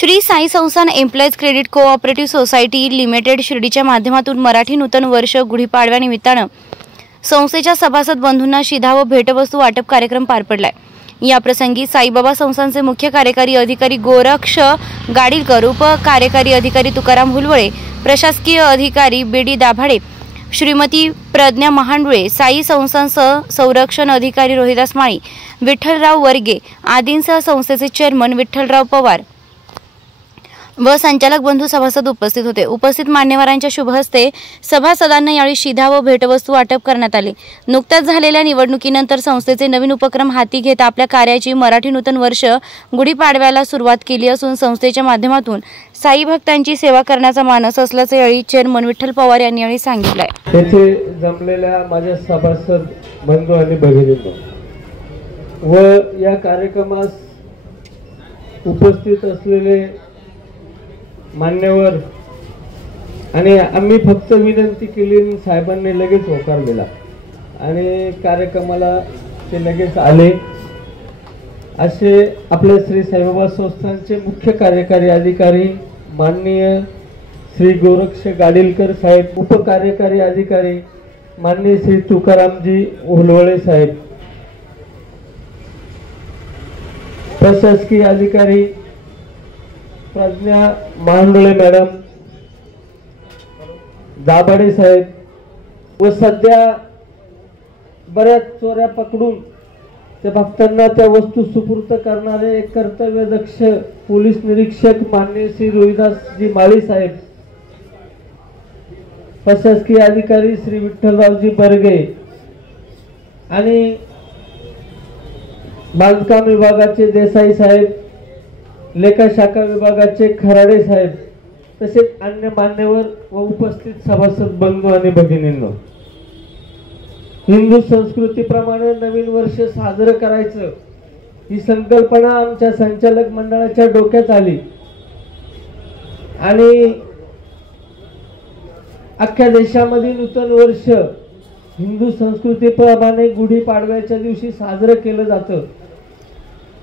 श्री साई संस्थान employees credit cooperative society limited शिर्डीच्या माध्यमातून मराठी नूतन वर्ष गुढीपाडव्यानिमित्तानं संस्थेच्या सभासद बंधूंना शिधा व भेटवस्तू वाटप कार्यक्रम पार पडलाय। या प्रसंगी साईबाबा संस्थानचे मुख्य कार्यकारी अधिकारी गोरक्ष गाडीलकर, उप कार्यकारी अधिकारी तुकाराम हुलवळे, प्रशासकीय अधिकारी बीडी दाभाडे, श्रीमती प्रज्ञा महांडुळे, साई संस्थानसह संरक्षण अधिकारी रोहिदास माळी, विठ्ठलराव वर्गे आदींसह संस्थेचे चेअरमन विठ्ठलराव पवार व संचालक बंधू सभासद उपस्थित होते। उपस्थित मान्यवरांच्या शुभ हस्ते सभासदांना यावेळी शिधा व भेटवस्तू वाटप करण्यात आले। नुकत्याच झालेल्या निवडणुकीनंतर संस्थेचे नवीन उपक्रम हाती घेत आपल्या कार्याची मराठी नूतन वर्ष गुढीपाडव्याला सुरुवात केली असून संस्थेच्या माध्यमातून साई भक्तांची सेवा करण्याचा मानस असल्याचे यावेळी चेअरमन विठ्ठल पवार यांनी यावेळी सांगितले। येथे जमलेल्या माझ्या सभासद बंधू आणि भगिनींनो व या कार्यक्रमास उपस्थित असलेले मान्यवर आणि आम्ही फक्त विनंती केली, साहेबांनी लगेच होकार दिला आणि कार्यक्रमाला ते लगेच आले। असे आपल्या श्री साईबाबा संस्थानचे मुख्य कार्यकारी अधिकारी माननीय श्री गोरक्ष गाडीलकर साहेब, उपकार्यकारी अधिकारी माननीय श्री तुकारामजी हुलवळे साहेब, प्रशासकीय अधिकारी प्रज्ञा महांडुळे मॅडम, दाभाडे साहेब व सध्या बऱ्याच चोऱ्या पकडून त्या भक्तांना त्या वस्तू सुपूर्त करणारे एक कर्तव्यदक्ष पोलीस निरीक्षक माननीय श्री रोहिदासजी माळी साहेब, प्रशासकीय अधिकारी श्री विठ्ठलरावजी बर्गे आणि बांधकाम विभागाचे देसाई साहेब, लेखा शाखा विभागाचे खराडे साहेब, तसेच अन्य मान्यवर व उपस्थित सभासद बंधू आणि भगिनींनो, हिंदू संस्कृतीप्रमाणे नवीन वर्ष साजरं करायचं ही संकल्पना आमच्या संचालक मंडळाच्या डोक्यात आली आणि अख्ख्या देशामध्ये नूतन वर्ष हिंदू संस्कृतीप्रमाणे गुढीपाडव्याच्या दिवशी साजरं केलं जातं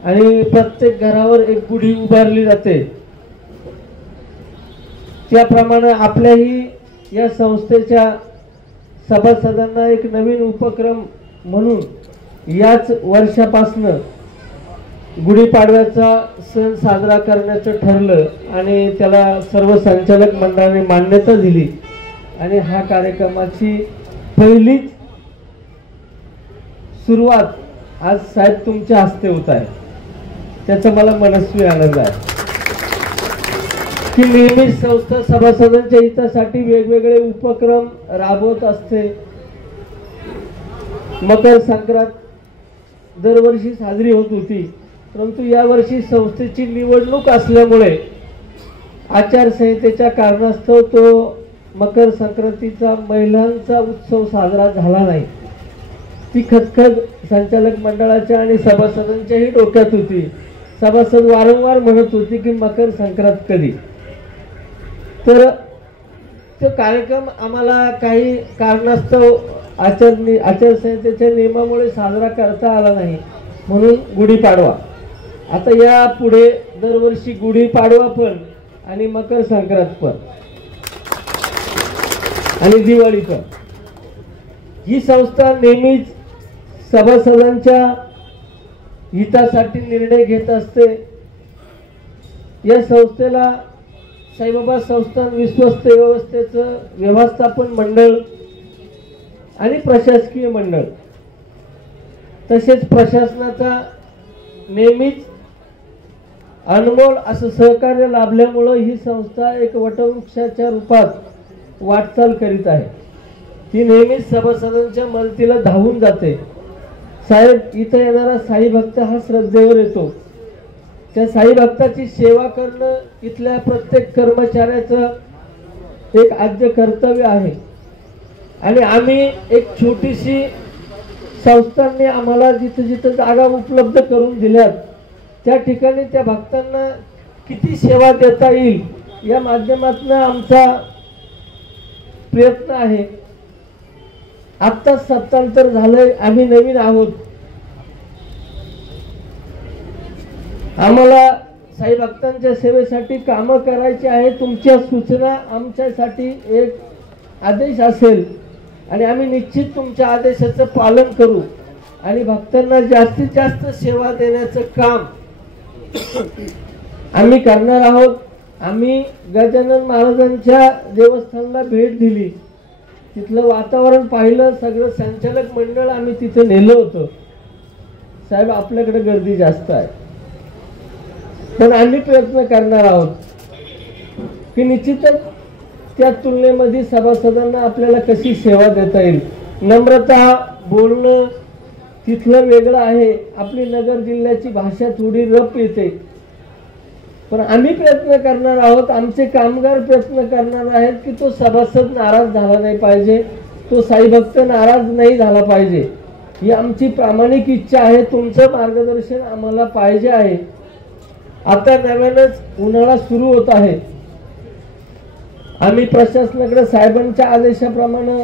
आणि प्रत्येक घरावर एक गुढी उभारली जाते। त्याप्रमाणे आपल्याही या संस्थेच्या सभासदांना एक नवीन उपक्रम म्हणून याच वर्षापासून गुढीपाडव्याचा सण साजरा करण्याचं ठरलं आणि त्याला सर्व संचालक मंडळाने मान्यता दिली आणि हा कार्यक्रमाची पहिलीच सुरुवात आज साहेब तुमच्या हस्ते होत आहे। त्याचा मला मनस्वी आनंद आहे की नेहमीच संस्था सभासदांच्या हितासाठी वेगवेगळे उपक्रम राबवत असते। मकर संक्रांत दरवर्षी साजरी होत होती, परंतु यावर्षी संस्थेची निवडणूक असल्यामुळे आचारसंहितेच्या कारणास्तव तो मकर संक्रांतीचा महिलांचा उत्सव साजरा झाला नाही। ती खदखद संचालक मंडळाच्या आणि सभासदांच्याही डोक्यात होती। सभासद वारंवार म्हणत होती की मकर संक्रांत कधी, तर तो कार्यक्रम आम्हाला काही कारणास्तव आचारसंहितेच्या नियमामुळे साजरा करता आला नाही, म्हणून गुढीपाडवा आता या पुढे दरवर्षी गुढीपाडवा पण आणि मकर संक्रांत पण आणि दिवाळी पण ही संस्था नेहमीच सभासदांच्या हितासाठी निर्णय घेत असते। या संस्थेला साईबाबा संस्थान विश्वस्त व्यवस्थेचं व्यवस्थापन मंडळ आणि प्रशासकीय मंडळ तसेच प्रशासनाचा नेहमीच अनमोल असं सहकार्य लाभल्यामुळे ही संस्था एक वटवृक्षाच्या रूपात वाटचाल करीत आहे। ती नेहमीच सभासदांच्या मदतीला धावून जाते। साहेब, इथं येणारा साई भक्त हा श्रद्धेवर येतो। त्या साई भक्ताची सेवा करणं इथल्या प्रत्येक कर्मचाऱ्याचं एक आद्य कर्तव्य आहे आणि आम्ही एक छोटीशी संस्थांनी आम्हाला जिथं जिथं जागा उपलब्ध करून दिल्यात त्या ठिकाणी त्या भक्तांना किती सेवा देता येईल या माध्यमातून आमचा प्रयत्न आहे। आत्ताच सत्तांतर झालंय, आम्ही नवीन आहोत। आम्हाला साई भक्तांच्या सेवेसाठी कामं करायची आहे, तुमच्या सूचना आमच्यासाठी एक आदेश असेल आणि आम्ही निश्चित तुमच्या आदेशाचं पालन करू आणि भक्तांना जास्तीत जास्त सेवा देण्याचं काम आम्ही करणार आहोत. आम्ही गजानन महाराजांच्या देवस्थानाला भेट दिली, तिथलं वातावरण पाहिलं, सगळं संचालक मंडळ आम्ही तिथं नेलं होतं. साहेब आपल्याकडे गर्दी जास्त आहे, पण आम्ही प्रयत्न करणार आहोत की निश्चितच त्या तुलनेमध्ये सभासदांना आपल्याला कशी सेवा देता येईल. नम्रता बोलणं तिथलं वेगळं आहे, आपली नगर जिल्ह्याची भाषा थोडी रफ येते, पण आम्ही प्रयत्न करणार आहोत, आमचे कामगार प्रयत्न करणार आहेत की तो सभासद नाराज झाला नाही पाहिजे, तो साई भक्त नाराज नाही झाला पाहिजे. ही आमची प्रामाणिक इच्छा आहे. तुमचं मार्गदर्शन आम्हाला पाहिजे आहे. आता नव्यानच उन्हाळा सुरू होत आहे. आम्ही प्रशासनाकडे साहेबांच्या आदेशाप्रमाणे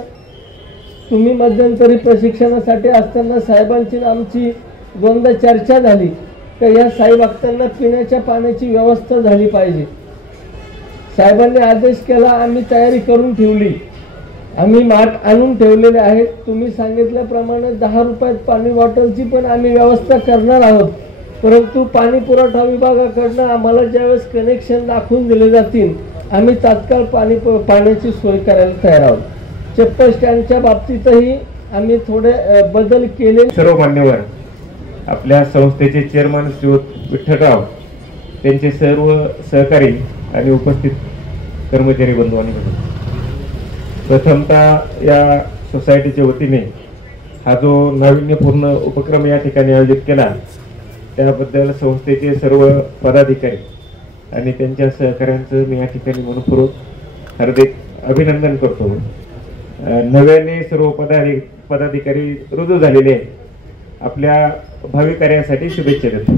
तुम्ही मध्यंतरी प्रशिक्षणासाठी असताना साहेबांची आमची दोनदा चर्चा झाली तर या साई भक्तांना पिण्याच्या पाण्याची व्यवस्था झाली पाहिजे. साहेबांनी आदेश केला, आम्ही तयारी करून ठेवली, आम्ही माठ आणून ठेवलेले आहेत. तुम्ही सांगितल्याप्रमाणे 10 रुपयात पाणी बॉटलची पण आम्ही व्यवस्था करणार आहोत. परंतु पाणी पुरवठा विभागाकडनं आम्हाला ज्यावेळेस कनेक्शन दाखवून दिले जातील आम्ही तात्काळ पाण्याची सोय करायला तयार आहोत. चप्पल स्टँडच्या बाबतीतही आम्ही थोडे बदल केले. सर्व मान्यवर, आपल्या संस्थेचे चेअरमन श्रीयुत विठ्ठलराव, त्यांचे सर्व सहकारी आणि उपस्थित कर्मचारी बंधू आणि भगिनी, प्रथमतः या सोसायटीच्या वतीने हा जो नाविन्यपूर्ण उपक्रम या ठिकाणी आयोजित केला त्याबद्दल संस्थेचे सर्व पदाधिकारी आणि त्यांच्या सहकाऱ्यांचं मी या ठिकाणी मनपूर्वक हार्दिक अभिनंदन करतो. नव्याने सर्व पदाधिकारी रुजू झालेले आपल्या भावी कार्यासाठी शुभेच्छा देतो.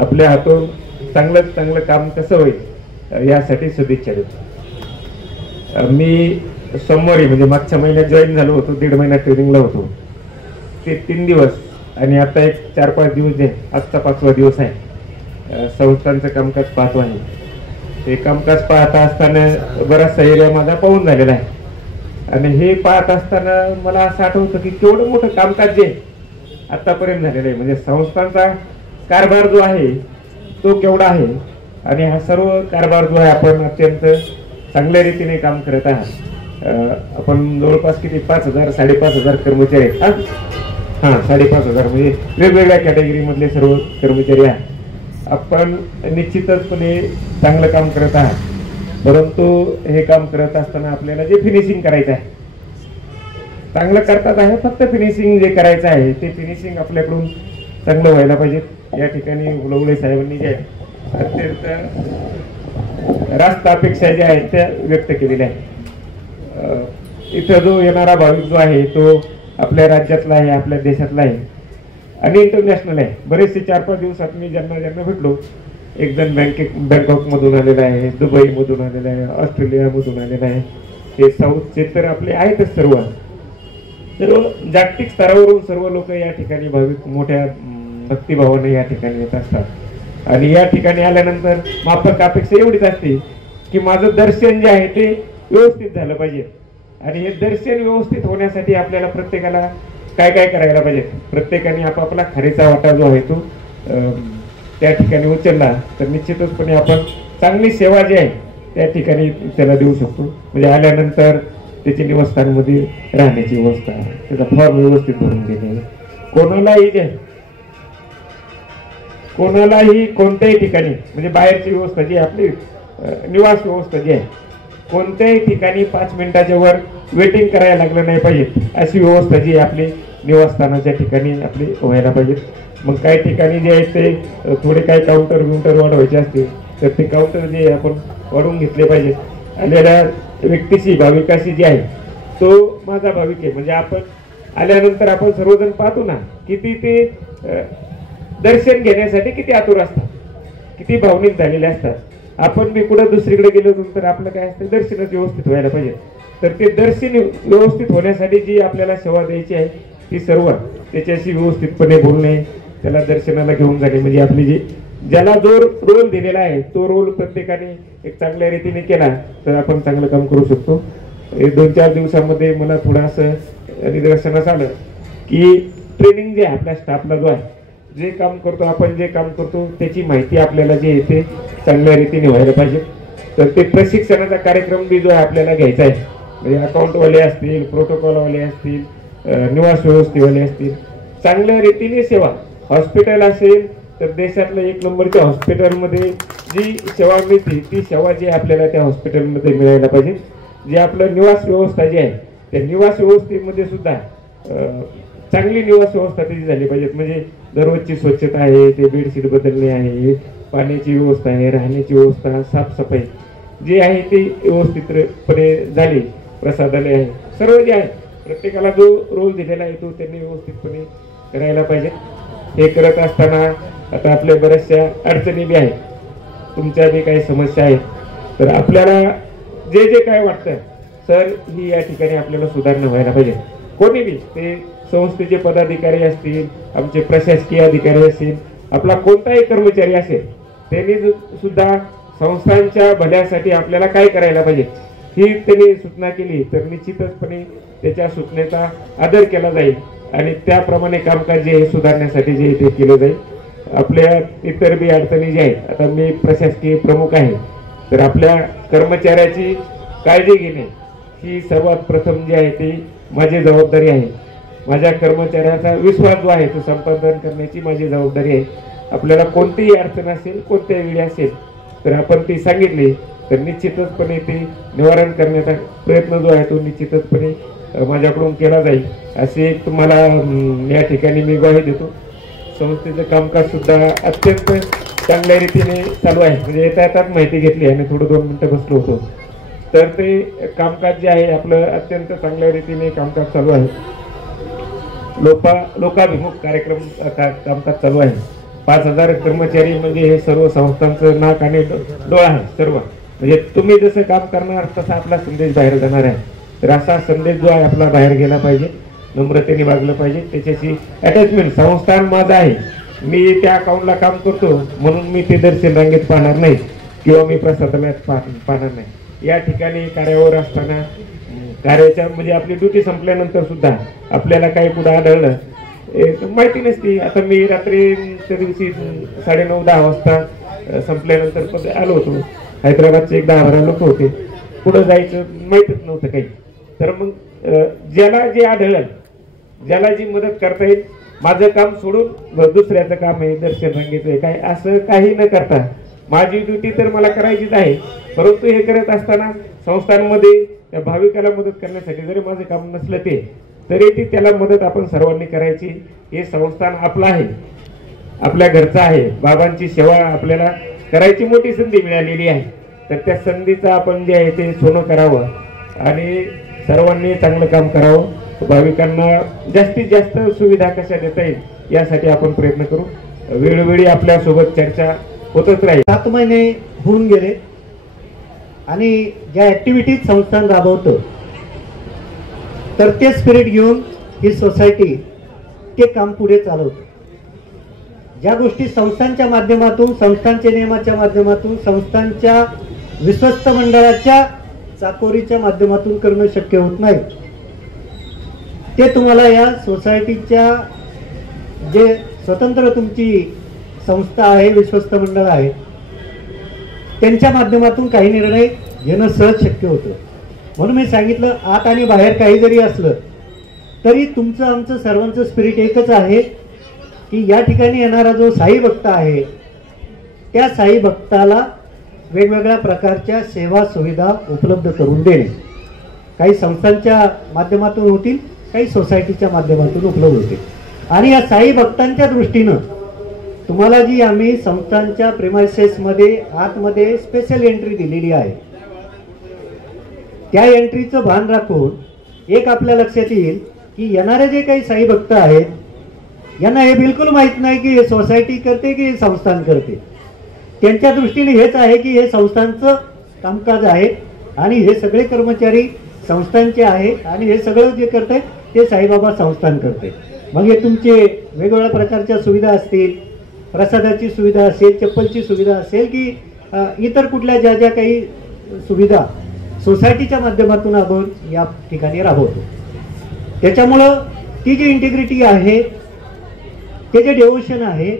आपल्या हातून चांगलं काम कसं होईल यासाठी शुभेच्छा देतो. मी सोमवारी म्हणजे मागच्या महिन्यात जॉईन झालो होतो, 1.5 महिना ट्रेनिंगला होतो. ते 3 दिवस आणि आता एक 4-5 दिवस आहे, आजचा 5वा दिवस आहे. संस्थांचं कामकाज पाहतो आहे. ते कामकाज पाहता असताना बराचसा एरिया माझा पाहून झालेला आहे आणि हे पाहत असताना मला असं आठवतं की केवढं मोठं कामकाज जे आतापर्यंत झालेलं आहे. म्हणजे संस्थांचा कारभार जो आहे तो केवढा आहे आणि हा सर्व कारभार जो आहे आपण अत्यंत चांगल्या रीतीने काम करत आहात. आपण जवळपास किती 5,000 5,500 कर्मचारी आहेत. हां 5,500 म्हणजे वेगवेगळ्या कॅटेगरी मधले सर्व कर्मचारी आहेत. आपण निश्चितचपणे चांगलं काम करत आहात. परंतु हे काम करत असताना आपल्याला जे फिनिशिंग करायचं आहे चांगलं करतात आहे, फक्त फिनिशिंग जे करायचं आहे ते फिनिशिंग आपल्याकडून चांगलं व्हायला पाहिजे. या ठिकाणी उलवळे साहेबांनी जे अत्यंत रास्त अपेक्षा ज्या आहेत त्या व्यक्त केलेल्या आहेत. इथं जो येणारा भाविक जो आहे तो आपल्या राज्यातला आहे, आपल्या देशातला आहे आणि इंटरनॅशनल आहे. बरेचसे 4-5 दिवसात मी ज्यांना भेटलो, एक जण बँकॉक मधून आलेला आहे, दुबई मधून आलेला आहे, ऑस्ट्रेलिया मधून आलेला आहे. हे साऊथचे तर आपले आहेतच सर्व जागतिक स्तरावरून सर्व लोक या ठिकाणी भाविक मोठ्या भक्तिभावाने या ठिकाणी येत असतात आणि या ठिकाणी आल्यानंतर माफक अपेक्षा एवढीच असते की माझं दर्शन जे आहे ते व्यवस्थित झालं पाहिजे आणि हे दर्शन व्यवस्थित होण्यासाठी आपल्याला प्रत्येकाला काय करायला पाहिजे. प्रत्येकाने आपापला खरेचा वाटा जो आहे तो त्या ठिकाणी उचलला तर निश्चितचपणे आपण चांगली सेवा जी आहे त्या ठिकाणी त्याला देऊ शकतो. म्हणजे आल्यानंतर त्याची निवासस्थानामध्ये राहण्याची व्यवस्था, त्याचा फॉर्म व्यवस्थित भरून देणे, कोणालाही कोणत्याही ठिकाणी म्हणजे बाहेरची व्यवस्था जी आपली निवास व्यवस्था जी आहे कोणत्याही ठिकाणी 5 मिनिटाच्या वर वेटिंग करायला लागलं नाही पाहिजे अशी व्यवस्था जी आहे आपली निवासस्थानाच्या ठिकाणी आपली व्हायला पाहिजे. मग काही ठिकाणी जे आहे ते थोडे काही काउंटर वाढवायचे असतील तर ते काउंटर जे आपण वाढवून घेतले पाहिजे. आलेल्या व्यक्तीशी भाविकाशी जे आहे तो माझा भाविक आहे म्हणजे आपण आल्यानंतर आपण सर्वजण पाहतो ना किती ते दर्शन घेण्यासाठी किती आतुर असतात, किती भावनिक झालेले असतात. आपण मी कुठं दुसरीकडे गेलो तर आपलं काय असतं दर्शनच व्यवस्थित व्हायला पाहिजे. तर ते दर्शन व्यवस्थित होण्यासाठी जी आपल्याला सेवा द्यायची आहे ती सर्व त्याच्याशी व्यवस्थितपणे बोलणे, त्याला दर्शनाला घेऊन जाणे म्हणजे आपली जी ज्याला जो रोल दिलेला आहे तो रोल प्रत्येकाने एक चांगल्या रीतीने केला तर आपण चांगलं काम करू शकतो. 2-4 दिवसामध्ये मला थोडंसं निदर्शनास आलं की ट्रेनिंग जे आहे आपल्या स्टाफला जो आहे, जे काम करतो आपण, जे काम करतो त्याची माहिती आपल्याला जे येते चांगल्या रीतीने व्हायला पाहिजे. तर ते प्रशिक्षणाचा कार्यक्रम बी जो आहे आपल्याला घ्यायचा आहे. म्हणजे अकाउंटवाले असतील, प्रोटोकॉलवाले असतील, निवास व्यवस्थेवाले असतील, चांगल्या रीतीने सेवा. हॉस्पिटल असेल तर देशातलं 1 नंबरच्या हॉस्पिटलमध्ये जी सेवा मिळते ती सेवा जी आपल्याला त्या हॉस्पिटलमध्ये मिळायला पाहिजे. जे आपलं निवास व्यवस्था जी आहे त्या निवास व्यवस्थेमध्ये सुद्धा चांगली निवास व्यवस्था त्याची झाली पाहिजे. म्हणजे दररोजची स्वच्छता आहे, ते बेडशीट बदलणे आहे, पाण्याची व्यवस्था आहे, राहण्याची व्यवस्था, साफसफाई जी आहे ती व्यवस्थितपणे झाली, प्रसादालय आहे, सर्व जे आहे प्रत्येकाला जो रोल दिलेला आहे तो त्यांनी व्यवस्थितपणे करायला पाहिजे. हे करत असताना आता आपल्या बऱ्याचशा अडचणी बी आहेत, तुमच्या बी काही समस्या आहेत. तर आपल्याला जे जे काय वाटतं सर ही या ठिकाणी आपल्याला सुधारणा व्हायला पाहिजे. कोणी बी, ते संस्थेचे पदाधिकारी असतील, आमचे प्रशासकीय अधिकारी असतील, आपला कोणताही कर्मचारी असेल, त्यांनी सुद्धा संस्थांच्या भल्यासाठी आपल्याला काय करायला पाहिजे ही त्यांनी सूचना केली तर निश्चितचपणे त्याच्या सूचनेचा आदर केला जाईल आणि त्याप्रमाणे कामकाज जे सुधारण्यासाठी जे ते केलं जाईल. आपल्या इतर बी अडचणी ज्या आहेत, आता मी प्रशासकीय प्रमुख आहे तर आपल्या कर्मचाऱ्याची काळजी घेणे ही सर्वात प्रथम जी आहे ती माझी जबाबदारी आहे. माझ्या कर्मचाऱ्याचा विश्वास जो आहे तो संपादन करण्याची माझी जबाबदारी आहे. आपल्याला कोणतीही अडचण असेल, कोणत्याही वेळी असेल तर आपण ती सांगितली तर निश्चितचपणे ती निवारण करण्याचा प्रयत्न जो आहे तो निश्चितचपणे माझ्याकडून केला जाईल असे एक तुम्हाला या ठिकाणी मी ग्वाही देतो. संस्थेचं कामकाज सुद्धा अत्यंत चांगल्या रीतीने चालू आहे. म्हणजे येतात माहिती घेतली आणि थोडं 2 मिनिटं बसलो होतो तर ते कामकाज जे आहे आपलं अत्यंत चांगल्या रीतीने कामकाज चालू आहे. लोकाभिमुख कार्यक्रम कामकाज चालू आहे. 5000 कर्मचारी म्हणजे हे सर्व संस्थांचं नाक आणि डोळा आहे सर्व. म्हणजे तुम्ही जसं काम करणार तसा आपला संदेश बाहेर जाणार आहे. तर असा संदेश जो आहे आपला बाहेर गेला पाहिजे, नम्रतेने वागलं पाहिजे. त्याच्याशी अटॅचमेंट, संस्थान माझं आहे, मी त्या अकाउंटला काम करतो म्हणून मी ते दर्शन रांगेत पाहणार नाही किंवा मी प्रसादालयात पाहणार नाही. या ठिकाणी कार्यावर असताना कार्याच्या म्हणजे आपली ड्युटी संपल्यानंतर सुद्धा आपल्याला काही पुढे आढळलं माहिती नसती. आता मी रात्रीच्या दिवशी 9:30-10 वाजता संपल्यानंतर आलो होतो. हैदराबादचे एक 10-12 लोक होते, पुढं जायचं माहीतच नव्हतं काही. तर मग ज्याला जे आढळलं, ज्याला जी मदत करता येईल, माझं काम सोडून दुसऱ्याचं काम आहे, दर्शन रांगेचं आहे, काय असं काही न करता माझी ड्युटी तर मला करायचीच आहे. परंतु हे करत असताना संस्थांमध्ये त्या भाविकाला मदत करण्यासाठी जरी माझं काम नसलं ते तरी ती त्याला मदत आपण सर्वांनी करायची. हे संस्थान आपलं आहे, आपल्या घरचं आहे. बाबांची सेवा आपल्याला करायची मोठी संधी मिळालेली आहे. तर त्या संधीचं आपण जे आहे ते सोनं करावं आणि सर्वांनी चांगलं काम करावं. भाविकांना जास्तीत जास्त सुविधा कशा देता येईल यासाठी आपण प्रयत्न करू. वेळोवेळी आपल्यासोबत चर्चा होतच राहील. 7 महिने होऊन गेले आणि ज्या ऍक्टिव्हिटीज संस्थान राबवतं तर ते स्पिरिट घेऊन ही सोसायटी ते काम पुढे चालवतं. ज्या गोष्टी संस्थांच्या माध्यमातून, संस्थांच्या नियमाच्या माध्यमातून, संस्थांच्या विश्वस्त मंडळाच्या चाकोरीच्या माध्यमातून करणं शक्य होत नाही ते तुम्हाला या सोसायटीच्या जे स्वतंत्र तुमची संस्था आहे, विश्वस्त मंडळ आहे, त्यांच्या माध्यमातून काही निर्णय घेणं सहज शक्य होतं. म्हणून मी सांगितलं आत आणि बाहेर काही जरी असलं तरी तुमचं आमचं सर्वांचं स्पिरिट एकच आहे की या ठिकाणी येणारा जो साई भक्त आहे त्या साई भक्ताला वेगवेगळ्या प्रकारच्या सेवा सुविधा उपलब्ध करून देणे. काही संस्थांच्या माध्यमातून होतील, काही सोसायटीच्या माध्यमातून उपलब्ध होतील. आणि या साई भक्तांच्या दृष्टीनं तुम्हाला जी आम्ही संस्थांच्या प्रेमाइसेसमध्ये आतमध्ये स्पेशल एंट्री दिलेली आहे त्या एंट्रीचं भान राखून एक आपल्या लक्षात येईल की येणारे जे काही साई भक्त आहेत यांना हे बिलकुल माहीत नाही की हे सोसायटी करते की हे संस्थान करते. त्यांच्या दृष्टीने हेच आहे की हे संस्थांचं कामकाज आहे आणि हे सगळे कर्मचारी संस्थांचे आहे आणि हे सगळं जे करते ते साईबाबा संस्थान करते. मग हे तुमचे वेगवेगळ्या प्रकारच्या सुविधा असतील, प्रसादाची सुविधा असेल, चप्पलची सुविधा असेल की इतर कुठल्या ज्या ज्या काही सुविधा सोसायटीच्या माध्यमातून आपण या ठिकाणी राबवतो. त्याच्यामुळं ती जी इंटिग्रिटी आहे, ते जे डेव्होशन आहे,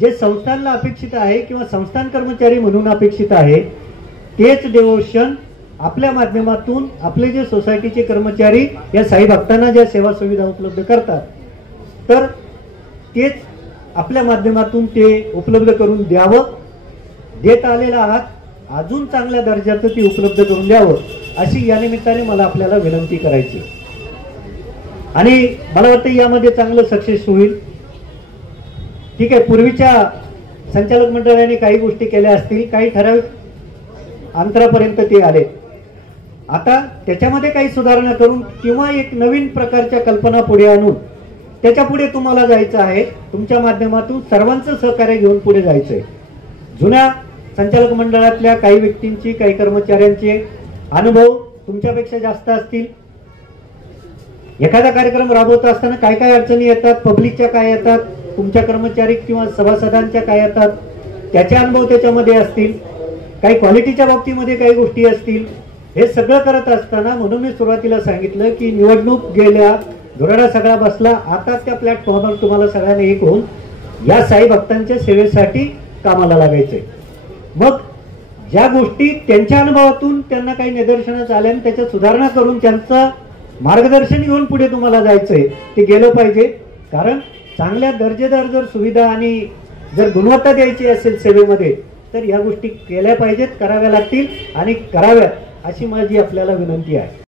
जे संस्थांना अपेक्षित आहे किंवा संस्थान कर्मचारी म्हणून अपेक्षित आहे, तेच डेव्होशन आपल्या माध्यमातून आपले जे सोसायटीचे कर्मचारी या साई भक्तांना ज्या सेवा सुविधा उपलब्ध करतात, तर तेच आपल्या माध्यमातून ते उपलब्ध करून द्यावं. देत आलेला आहात, अजून चांगल्या दर्जाचं ती उपलब्ध करून द्यावं अशी या निमित्ताने मला आपल्याला विनंती करायची. आणि मला वाटतं यामध्ये चांगलं सक्सेस होईल. ठीक आहे, पूर्वीच्या संचालक मंडळाने काही गोष्टी केल्या असतील, काही ठराविक अंतरापर्यंत ते आले. आता त्याच्यामध्ये काही सुधारणा करून किंवा एक नवीन प्रकारच्या कल्पना पुढे आणून त्याच्या पुढे तुम्हाला जायचं आहे. तुमच्या माध्यमातून सर्वांचं सहकार्य घेऊन पुढे जायचंय. जुन्या संचालक मंडळातल्या काही व्यक्तींची, काही कर्मचाऱ्यांचे अनुभव तुमच्यापेक्षा जास्त असतील. एखादा कार्यक्रम राबवत असताना काय काय अडचणी येतात, पब्लिकच्या काय येतात, तुमच्या कर्मचारी किंवा सभासदांच्या काय येतात, त्याचे अनुभव त्याच्यामध्ये असतील. काही क्वालिटीच्या बाबतीमध्ये काही गोष्टी असतील. हे सगळं करत असताना म्हणून मी सुरुवातीला सांगितलं की निवडणूक गेल्या, धुराडा सगळा बसला, आता त्या प्लॅटफॉर्मवर तुम्हाला सगळ्यांना एक होऊन या साई भक्तांच्या सेवेसाठी कामाला लागायचंय. मग ज्या गोष्टी त्यांच्या अनुभवातून त्यांना काही निदर्शनास आल्या आणि त्याच्यात सुधारणा करून त्यांचं मार्गदर्शन घेऊन पुढे तुम्हाला जायचंय, ते गेलं पाहिजे. कारण चांगल्या दर्जेदार जर सुविधा आणि जर गुणवत्ता द्यायची असेल सेवेमध्ये, तर या गोष्टी केल्या पाहिजेत, कराव्या लागतील आणि कराव्यात अशी माझी आपल्याला विनंती आहे.